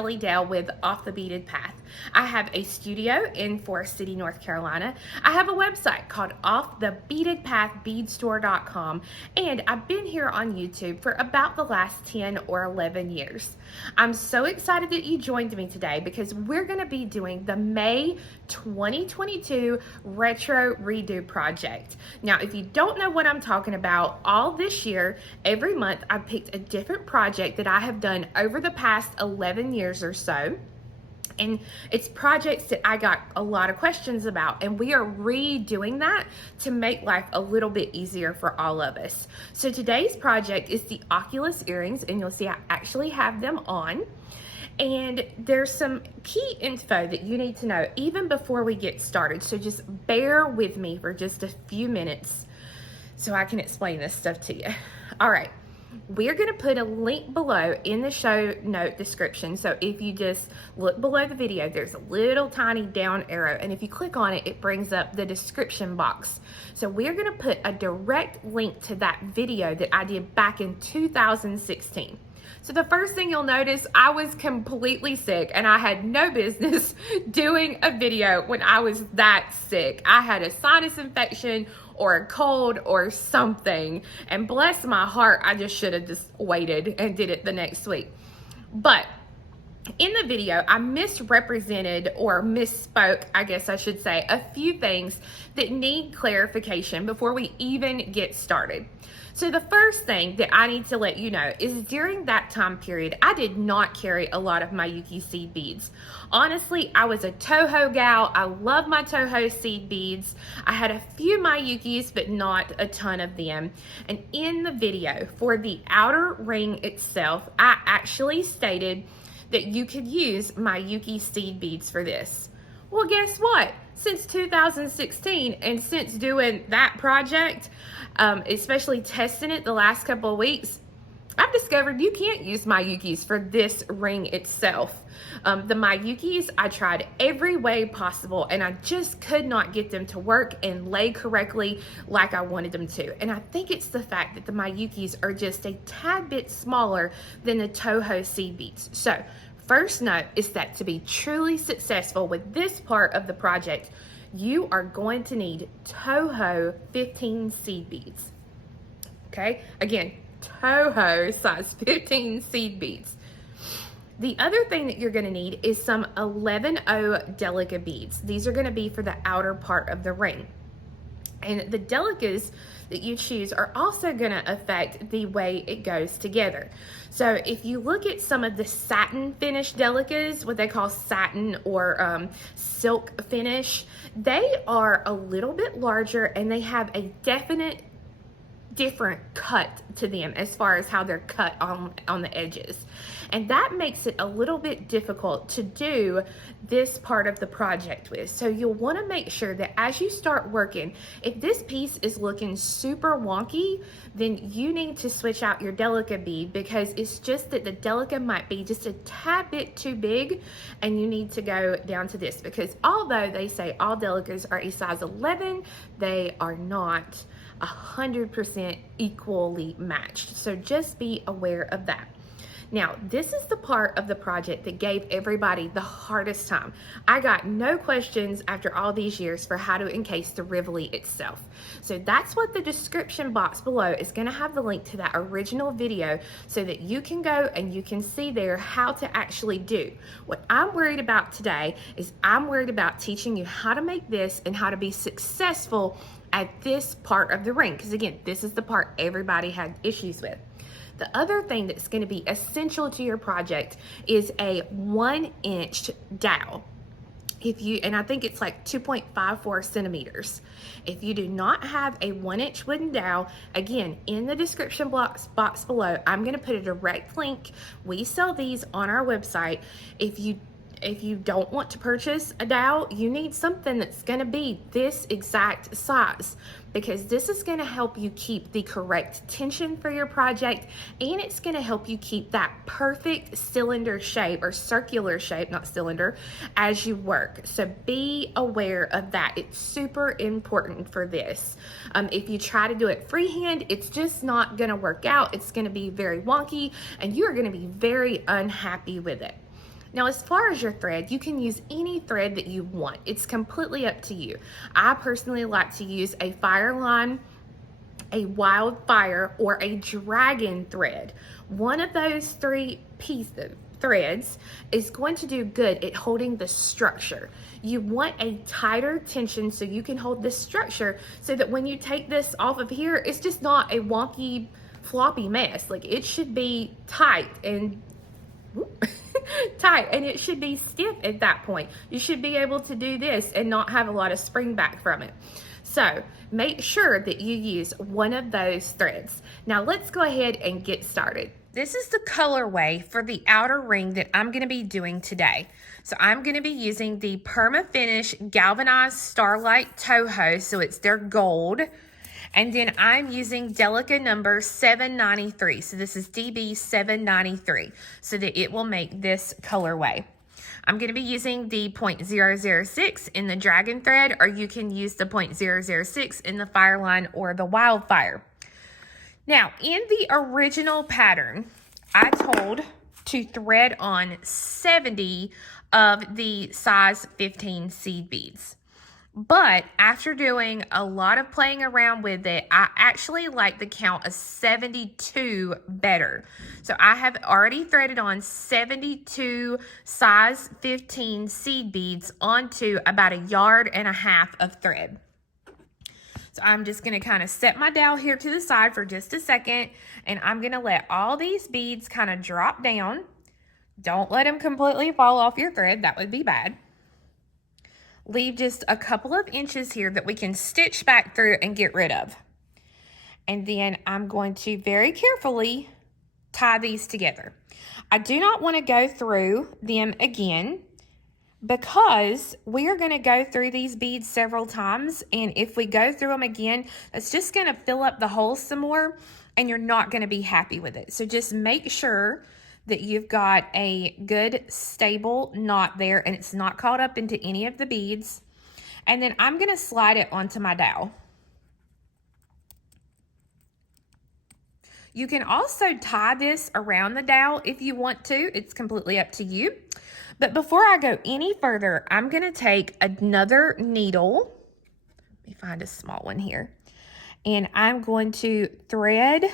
Kelly Dale with Off the Beaded Path. I have a studio in Forest City, North Carolina. I have a website called offthebeadedpathbeadstore.com, and I've been here on YouTube for about the last 10 or 11 years. I'm so excited that you joined me today because we're going to be doing the May 2022 Retro Redo Project. Now, if you don't know what I'm talking about, all this year, every month, I've picked a different project that I have done over the past 11 years or so. And it's projects that I got a lot of questions about, and we are redoing that to make life a little bit easier for all of us. So today's project is the Oculus earrings, and you'll see I actually have them on. And there's some key info that you need to know even before we get started. So just bear with me for just a few minutes so I can explain this stuff to you. All right. We're going to put a link below in the show note description. So if you just look below the video, there's a little tiny down arrow. And if you click on it, it brings up the description box. So we're going to put a direct link to that video that I did back in 2016. So the first thing you'll notice, I was completely sick and I had no business doing a video when I was that sick. I had a sinus infection or a cold or something, and bless my heart, I just should have just waited and did it the next week. But in the video, I misrepresented or misspoke, I guess I should say, a few things that need clarification before we even get started. So the first thing that I need to let you know is during that time period, I did not carry a lot of my Delica Seed Beads. Honestly, I was a Toho gal. I love my Toho Seed Beads. I had a few Mayukis, but not a ton of them. And in the video for the outer ring itself, I actually stated that you could use my Delica Seed Beads for this. Well, guess what? Since 2016 and since doing that project, especially testing it the last couple of weeks, I've discovered you can't use Mayukis for this ring itself. The Mayukis, I tried every way possible and I just could not get them to work and lay correctly like I wanted them to. And I think it's the fact that the Mayukis are just a tad bit smaller than the Toho Seed Beads. So first note is that to be truly successful with this part of the project, you are going to need Toho 15 seed beads. Okay, again, Toho size 15 seed beads. The other thing that you're going to need is some 11-0 Delica beads. These are going to be for the outer part of the ring. And the Delicas that you choose are also going to affect the way it goes together. So if you look at some of the satin finish Delicas, what they call satin or silk finish, they are a little bit larger and they have a definite different cut to them as far as how they're cut on the edges, and that makes it a little bit difficult to do this part of the project with. So you'll want to make sure that as you start working, if this piece is looking super wonky, then you need to switch out your Delica bead because it's just that the Delica might be just a tad bit too big and you need to go down to this, because although they say all Delicas are a size 11, they are not 100% equally matched. So just be aware of that. Now, this is the part of the project that gave everybody the hardest time. I got no questions after all these years for how to encase the Rivoli itself. So that's what the description box below is going to have the link to that original video so that you can go and you can see there how to actually do. What I'm worried about today is I'm worried about teaching you how to make this and how to be successful at this part of the ring, because again, this is the part everybody had issues with. The other thing that's going to be essential to your project is a 1-inch dowel. And I think it's like 2.54 centimeters. If you do not have a 1-inch wooden dowel, again, in the description box below, I'm going to put a direct link. We sell these on our website. If you don't want to purchase a dowel, you need something that's going to be this exact size, because this is going to help you keep the correct tension for your project, and it's going to help you keep that perfect cylinder shape or circular shape, not cylinder, as you work. So be aware of that. It's super important for this. If you try to do it freehand, it's just not going to work out. It's going to be very wonky and you're going to be very unhappy with it. Now, as far as your thread, you can use any thread that you want. It's completely up to you. I personally like to use a Fireline, a Wildfire, or a Dragon thread. One of those three threads is going to do good at holding the structure. You want a tighter tension so you can hold this structure so that when you take this off of here, it's just not a wonky, floppy mess. Like, it should be tight and tight, and it should be stiff at that point. You should be able to do this and not have a lot of spring back from it. So make sure that you use one of those threads. Now let's go ahead and get started. This is the colorway for the outer ring that I'm going to be doing today. So I'm going to be using the Perma Finish Galvanized Starlight Toho, so it's their gold. And then I'm using Delica number 793. So this is DB 793, so that it will make this colorway. I'm going to be using the 0.006 in the Dragon thread, or you can use the 0.006 in the Fireline or the Wildfire. Now, in the original pattern, I told to thread on 70 of the size 15 seed beads. But after doing a lot of playing around with it, I actually like the count of 72 better. So I have already threaded on 72 size 15 seed beads onto about 1.5 yards of thread. So I'm just going to kind of set my dowel here to the side for just a second, and I'm going to let all these beads kind of drop down. Don't let them completely fall off your thread. That would be bad. Leave just a couple of inches here that we can stitch back through and get rid of. And then I'm going to very carefully tie these together. I do not want to go through them again because we are going to go through these beads several times. And if we go through them again, it's just going to fill up the holes some more, and you're not going to be happy with it. So just make sure that you've got a good stable knot there and it's not caught up into any of the beads. And then I'm going to slide it onto my dowel. You can also tie this around the dowel if you want to. It's completely up to you. But before I go any further, I'm going to take another needle. Let me find a small one here. And I'm going to thread.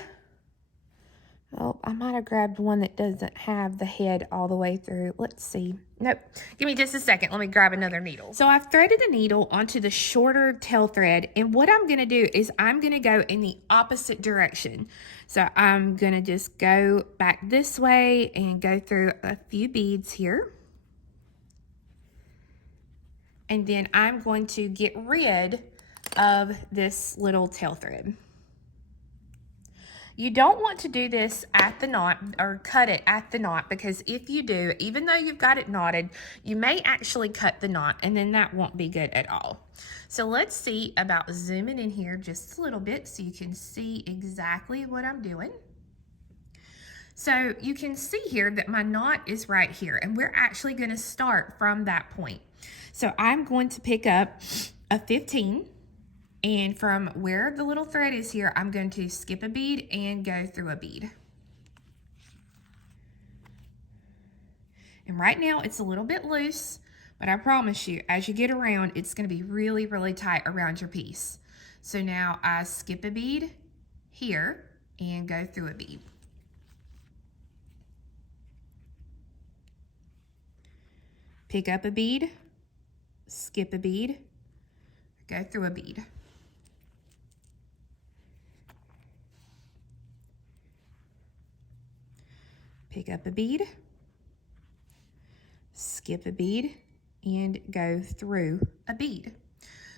Oh, I might have grabbed one that doesn't have the head all the way through. Let's see. Nope. Give me just a second. Let me grab another needle. So I've threaded the needle onto the shorter tail thread. And what I'm going to do is I'm going to go in the opposite direction. So I'm going to just go back this way and go through a few beads here. And then I'm going to get rid of this little tail thread. You don't want to do this at the knot or cut it at the knot, because if you do, even though you've got it knotted, you may actually cut the knot, and then that won't be good at all. So let's see about zooming in here just a little bit so you can see exactly what I'm doing. So you can see here that my knot is right here, and we're actually going to start from that point. So I'm going to pick up a 15. And from where the little thread is here, I'm going to skip a bead and go through a bead. And right now it's a little bit loose, but I promise you, as you get around, it's going to be really, really tight around your piece. So now I skip a bead here and go through a bead. Pick up a bead, skip a bead, go through a bead. Pick up a bead, skip a bead, and go through a bead.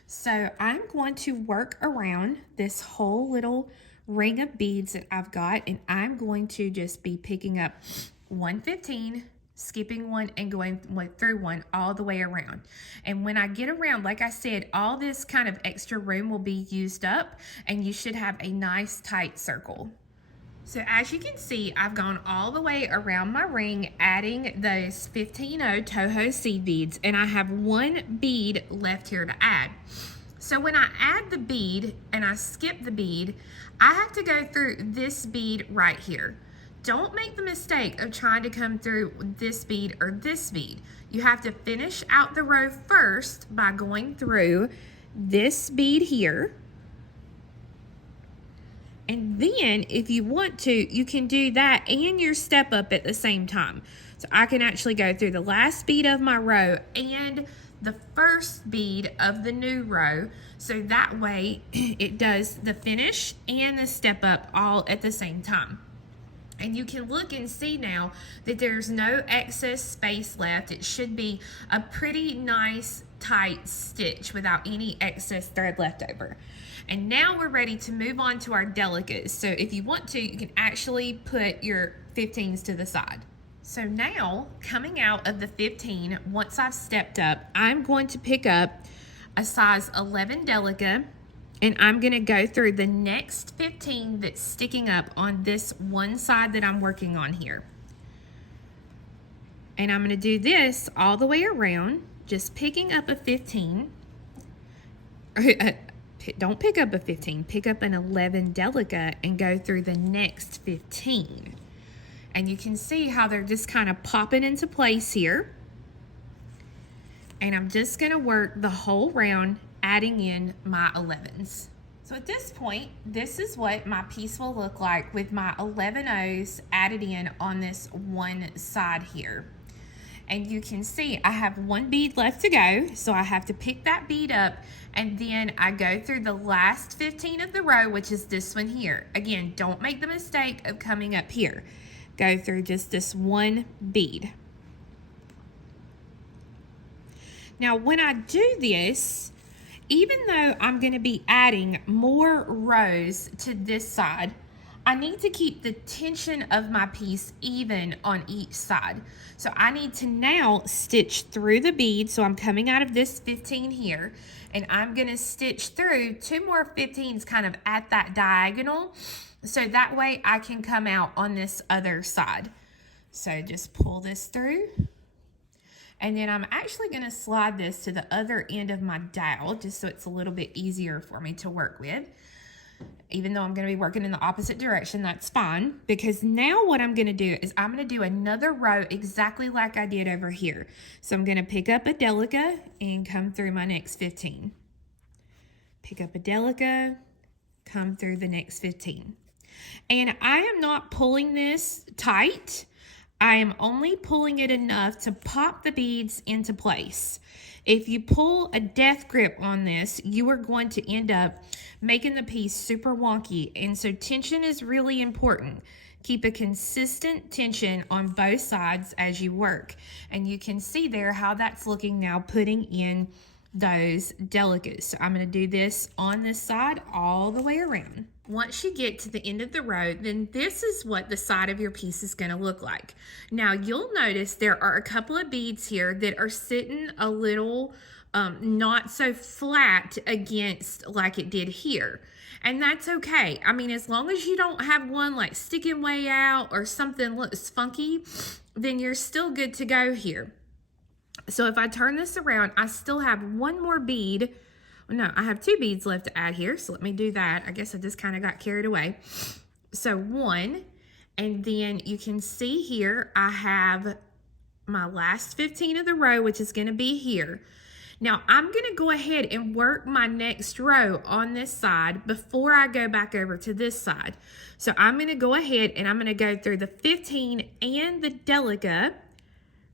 So I'm going to work around this whole little ring of beads that I've got, and I'm going to just be picking up 115, skipping one, and going through one all the way around. And when I get around, like I said, all this kind of extra room will be used up, and you should have a nice tight circle. So as you can see, I've gone all the way around my ring, adding those 15-0 Toho Seed Beads, and I have one bead left here to add. So when I add the bead and I skip the bead, I have to go through this bead right here don't make the mistake of trying to come through this bead or this bead. You have to finish out the row first by going through this bead here. And then if you want to, you can do that and your step up at the same time. So I can actually go through the last bead of my row and the first bead of the new row. So that way it does the finish and the step up all at the same time. And you can look and see now that there's no excess space left. It should be a pretty nice tight stitch without any excess thread left over. And now we're ready to move on to our delicas. So if you want to, you can actually put your 15s to the side. So now, coming out of the 15, once I've stepped up, I'm going to pick up a size 11 Delica, and I'm gonna go through the next 15 that's sticking up on this one side that I'm working on here. And I'm gonna do this all the way around, just picking up a 15. Don't pick up a 15, pick up an 11 Delica and go through the next 15. And you can see how they're just kind of popping into place here. And I'm just gonna work the whole round, adding in my 11s. So at this point, this is what my piece will look like with my 11 O's added in on this one side here. And you can see I have one bead left to go, so I have to pick that bead up, and then I go through the last 15 of the row, which is this one here. Again, don't make the mistake of coming up here. Go through just this one bead. Now, when I do this, even though I'm going to be adding more rows to this side, I need to keep the tension of my piece even on each side. So I need to now stitch through the bead. So I'm coming out of this 15 here, and I'm going to stitch through 2 more 15s kind of at that diagonal. So that way I can come out on this other side. So just pull this through. And then I'm actually going to slide this to the other end of my dowel just so it's a little bit easier for me to work with. Even though I'm going to be working in the opposite direction, that's fine. Because now what I'm going to do is I'm going to do another row exactly like I did over here. So I'm going to pick up a Delica and come through my next 15. Pick up a Delica, come through the next 15. And I am not pulling this tight. I am only pulling it enough to pop the beads into place. If you pull a death grip on this, you are going to end up making the piece super wonky. And so tension is really important. Keep a consistent tension on both sides as you work. And you can see there how that's looking now, putting in those Delicas. So I'm going to do this on this side all the way around. Once you get to the end of the row, then this is what the side of your piece is going to look like. Now you'll notice there are a couple of beads here that are sitting a little not so flat against like it did here. And that's okay. I mean, as long as you don't have one like sticking way out or something looks funky, then you're still good to go here. So if I turn this around, I still have one more bead. No, I have 2 beads left to add here, so let me do that. I guess I just kind of got carried away. So 1, and then you can see here I have my last 15 of the row, which is going to be here. Now I'm going to go ahead and work my next row on this side before I go back over to this side. So I'm going to go ahead and I'm going to go through the 15 and the Delica.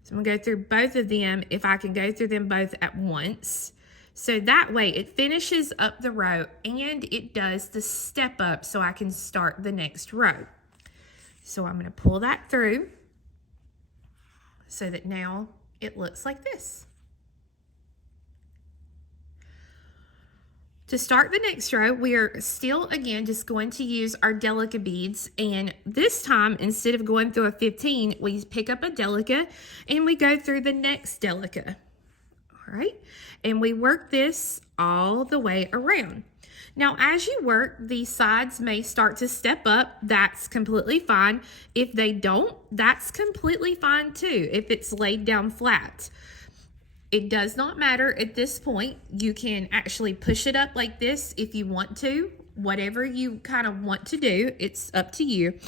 So I'm going to go through both of them if I can go through them both at once. So that way it finishes up the row and it does the step up so I can start the next row. So I'm going to pull that through so that now it looks like this. To start the next row, we are still, again, just going to use our Delica beads. And this time, instead of going through a 15, we pick up a Delica and we go through the next Delica. All right. And we work this all the way around. Now, as you work, these sides may start to step up. That's completely fine. If they don't, that's completely fine too, if it's laid down flat. It does not matter at this point. You can actually push it up like this if you want to, whatever you kind of want to do. It's up to you.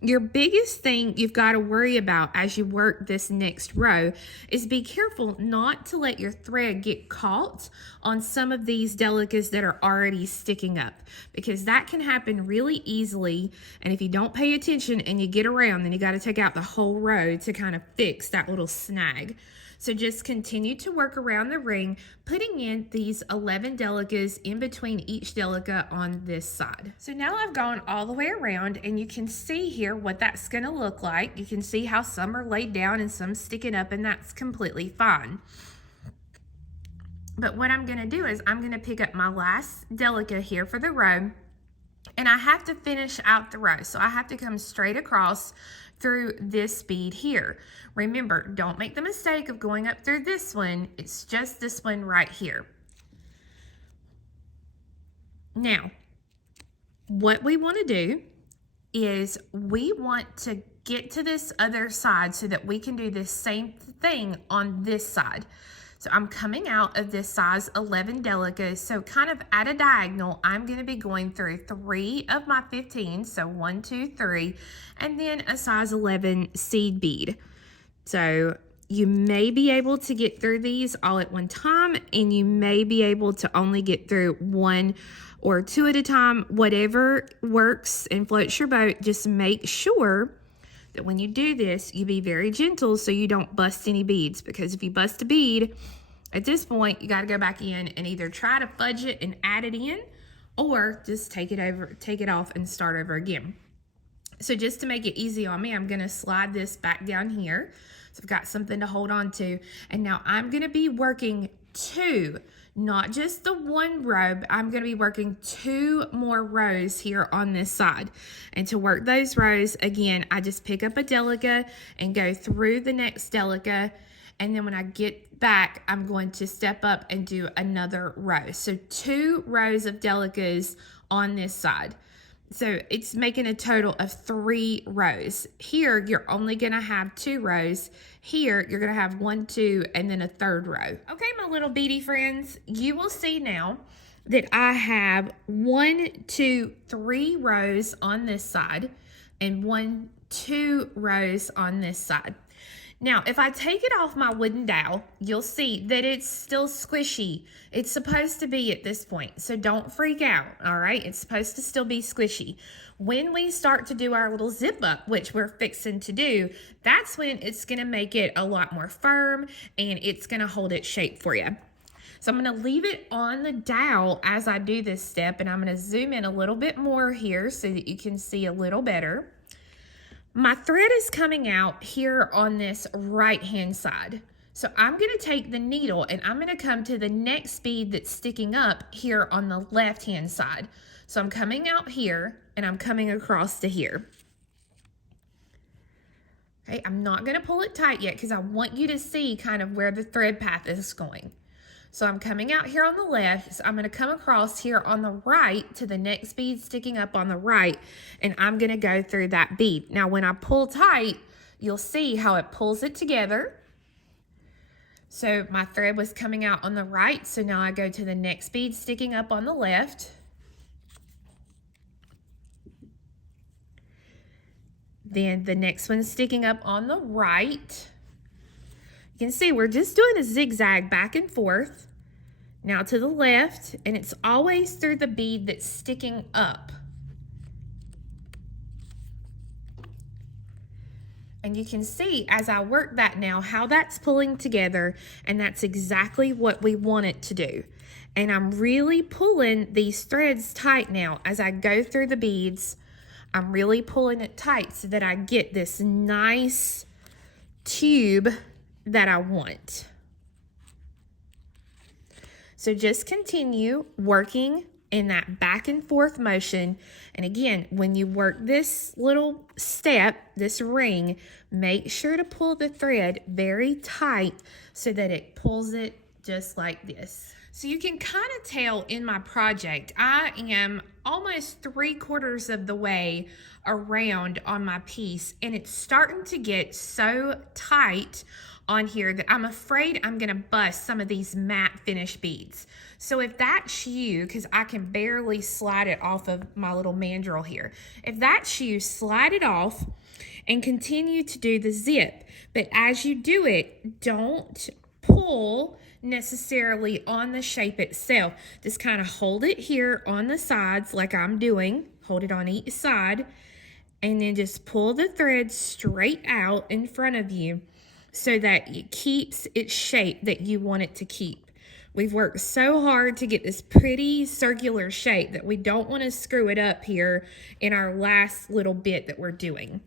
Your biggest thing you've got to worry about as you work this next row is be careful not to let your thread get caught on some of these delicas that are already sticking up, because that can happen really easily. And if you don't pay attention and you get around, then you got to take out the whole row to kind of fix that little snag. So just continue to work around the ring, putting in these 11 delicas in between each delica on this side. So now I've gone all the way around, and you can see here what that's going to look like. You can see how some are laid down and some sticking up, and that's completely fine. But what I'm going to do is I'm going to pick up my last delica here for the row, and I have to finish out the row. So I have to come straight across through this bead here. Remember, don't make the mistake of going up through this one. It's just this one right here. Now, what we want to do is we want to get to this other side so that we can do the same thing on this side. So I'm coming out of this size 11 delicas. So kind of at a diagonal, I'm going to be going through 3 of my 15. So 1, 2, 3, and then a size 11 seed bead. So you may be able to get through these all at one time, and you may be able to only get through 1 or 2 at a time. Whatever works and floats your boat. Just make sure that when you do this, you be very gentle so you don't bust any beads, because if you bust a bead, at this point, you got to go back in and either try to fudge it and add it in, or just take it off and start over again. So just to make it easy on me, I'm going to slide this back down here. So I've got something to hold on to. And now I'm going to be working 2, not just the 1 row, but I'm going to be working 2 more rows here on this side. And to work those rows, again, I just pick up a delica and go through the next delica. And then when I get back, I'm going to step up and do another row. So 2 rows of delicas on this side. So it's making a total of 3 rows. Here, you're only going to have 2 rows. Here, you're going to have 1, 2, and then a 3rd row. Okay, my little beady friends, you will see now that I have 1, 2, 3 rows on this side and 1, 2 rows on this side. Now, if I take it off my wooden dowel, you'll see that it's still squishy. It's supposed to be at this point, so don't freak out, all right? It's supposed to still be squishy. When we start to do our little zip up, which we're fixing to do, that's when it's gonna make it a lot more firm and it's gonna hold its shape for you. So I'm gonna leave it on the dowel as I do this step, and I'm gonna zoom in a little bit more here so that you can see a little better. My thread is coming out here on this right-hand side. So I'm gonna take the needle and I'm gonna come to the next bead that's sticking up here on the left-hand side. So I'm coming out here and I'm coming across to here. Okay, I'm not gonna pull it tight yet because I want you to see kind of where the thread path is going. So I'm coming out here on the left, so I'm gonna come across here on the right to the next bead sticking up on the right, and I'm gonna go through that bead. Now when I pull tight, you'll see how it pulls it together. So my thread was coming out on the right, so now I go to the next bead sticking up on the left. Then the next one sticking up on the right. You can see we're just doing a zigzag back and forth. Now to the left, and it's always through the bead that's sticking up. And you can see as I work that now how that's pulling together, and that's exactly what we want it to do. And I'm really pulling these threads tight now as I go through the beads. I'm really pulling it tight so that I get this nice tube that I want. So just continue working in that back and forth motion. And again, when you work this little step, this ring, make sure to pull the thread very tight so that it pulls it just like this. So you can kind of tell in my project, I am almost 3/4 of the way around on my piece, and it's starting to get so tight on here that I'm afraid I'm gonna bust some of these matte finish beads. So if that's you, because I can barely slide it off of my little mandrel here, if that's you, slide it off and continue to do the zip. But as you do it, don't pull necessarily on the shape itself. Just kind of hold it here on the sides like I'm doing. Hold it on each side, and then just pull the thread straight out in front of you so that it keeps its shape that you want it to keep. We've worked so hard to get this pretty circular shape that we don't want to screw it up here in our last little bit that we're doing.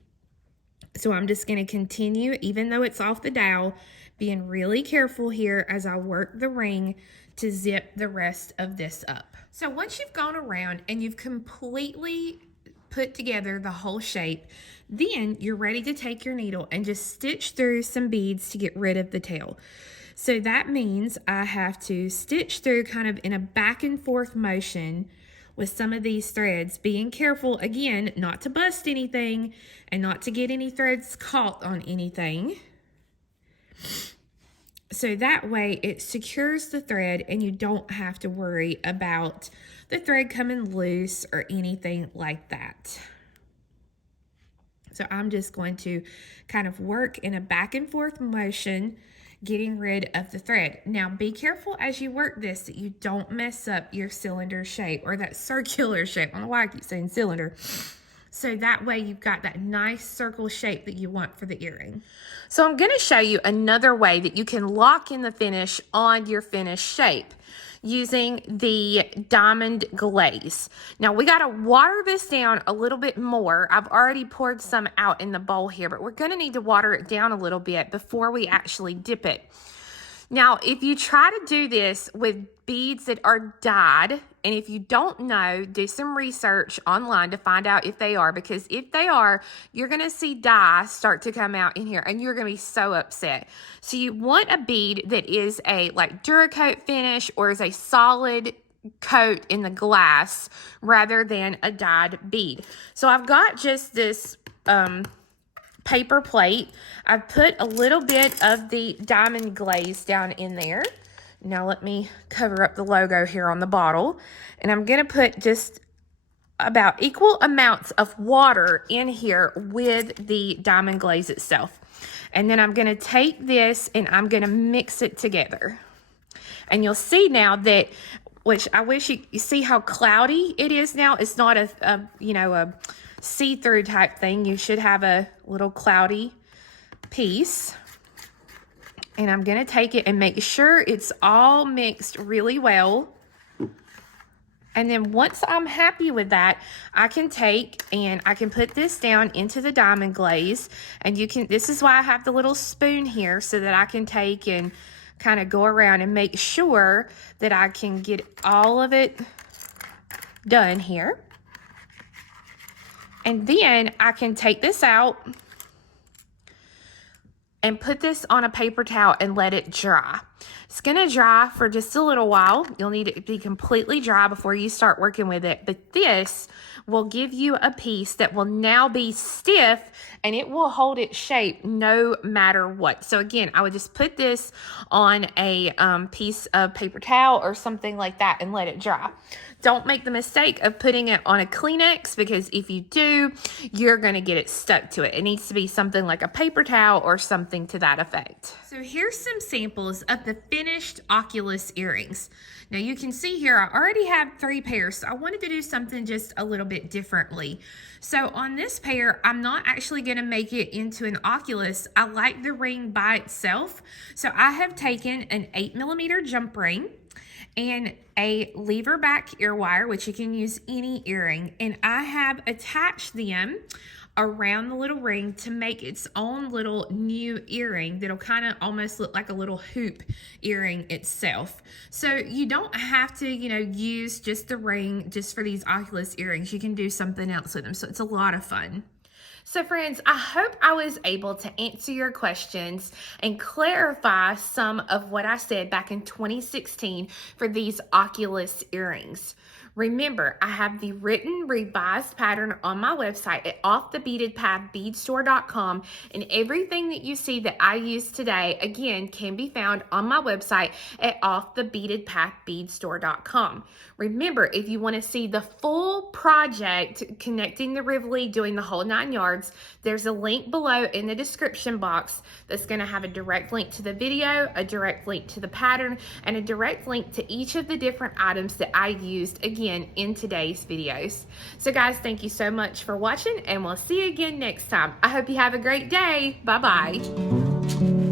So I'm just going to continue, even though it's off the dowel, being really careful here as I work the ring to zip the rest of this up. So once you've gone around and you've completely put together the whole shape, then you're ready to take your needle and just stitch through some beads to get rid of the tail. So that means I have to stitch through kind of in a back and forth motion with some of these threads, being careful again not to bust anything and not to get any threads caught on anything. So that way it secures the thread and you don't have to worry about the thread coming loose or anything like that. So I'm just going to kind of work in a back and forth motion, getting rid of the thread. Now be careful as you work this that you don't mess up your cylinder shape or that circular shape. I don't know why I keep saying cylinder. So that way you've got that nice circle shape that you want for the earring. So I'm going to show you another way that you can lock in the finish on your finished shape using the diamond glaze. Now we got to water this down a little bit more. I've already poured some out in the bowl here, but we're going to need to water it down a little bit before we actually dip it. Now, if you try to do this with beads that are dyed, and if you don't know, do some research online to find out if they are, because if they are, you're going to see dye start to come out in here, and you're going to be so upset. So you want a bead that is a like Duracoat finish or is a solid coat in the glass rather than a dyed bead. So I've got just this paper plate. I've put a little bit of the diamond glaze down in there. Now let me cover up the logo here on the bottle. And I'm going to put just about equal amounts of water in here with the diamond glaze itself. And then I'm going to take this and I'm going to mix it together. And you'll see now that, which I wish you see how cloudy it is now. It's not a see-through type thing. You should have a little cloudy piece. And I'm going to take it and make sure it's all mixed really well. And then once I'm happy with that, I can take and I can put this down into the diamond glaze. And you can, this is why I have the little spoon here, so that I can take and kind of go around and make sure that I can get all of it done here. And then I can take this out and put this on a paper towel and let it dry. It's going to dry for just a little while. You'll need it to be completely dry before you start working with it. But this will give you a piece that will now be stiff and it will hold its shape no matter what. So again, I would just put this on a piece of paper towel or something like that and let it dry. Don't make the mistake of putting it on a Kleenex, because if you do, you're going to get it stuck to it. It needs to be something like a paper towel or something to that effect. So here's some samples of the finished Oculus earrings. Now you can see here, I already have 3 pairs, so I wanted to do something just a little bit differently. So on this pair, I'm not actually going to make it into an Oculus. I like the ring by itself. So I have taken an 8mm jump ring and a lever back ear wire, which you can use any earring, and I have attached them around the little ring to make its own little new earring that'll kind of almost look like a little hoop earring itself. So you don't have to, use just the ring just for these Oculus earrings. You can do something else with them, so it's a lot of fun. So friends, I hope I was able to answer your questions and clarify some of what I said back in 2016 for these Oculus earrings. Remember, I have the written revised pattern on my website at offthebeadedpathbeadstore.com, and everything that you see that I use today, again, can be found on my website at offthebeadedpathbeadstore.com. Remember, if you want to see the full project connecting the Rivoli, doing the whole 9 yards, there's a link below in the description box that's going to have a direct link to the video, a direct link to the pattern, and a direct link to each of the different items that I used, again, in today's videos. So guys, thank you so much for watching, and we'll see you again next time. I hope you have a great day. Bye-bye.